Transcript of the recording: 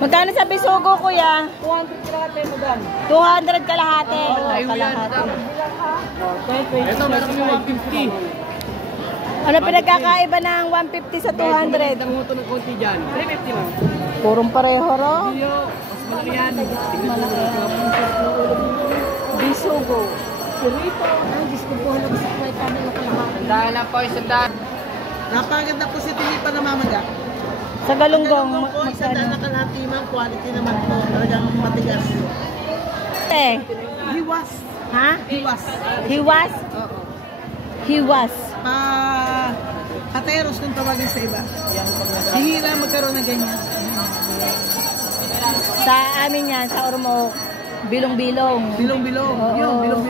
Magkano sa bisugo, kuya? 200 kalahati mo dan. 200 kalahati. Kalahati. Ito, meron ko 150. Ano pinagkakaiba ng 150 sa 200? Ang muto ng konti dyan. 350 man. Purong pareho, ro? Hindi, mas malaki yan. Bisugo. Purito. Ang diskupuhan ako sa kway kami na kalahati. Dahil lang po, isandaan. Napaganda po si Tinipa na mamaga. Sa galunggong, po, isang daan na kalahati ma'am, quality naman po. Talagang matigas. Hiwas. Ha? Hiwas. Hiwas? Oo. Hiwas. Hateros kung tawagin sa iba. Hihila magkaroon ng ganyan. Sa amin yan, sa Ormoc, bilong-bilong. Bilong-bilong. Yun, bilong-bilong.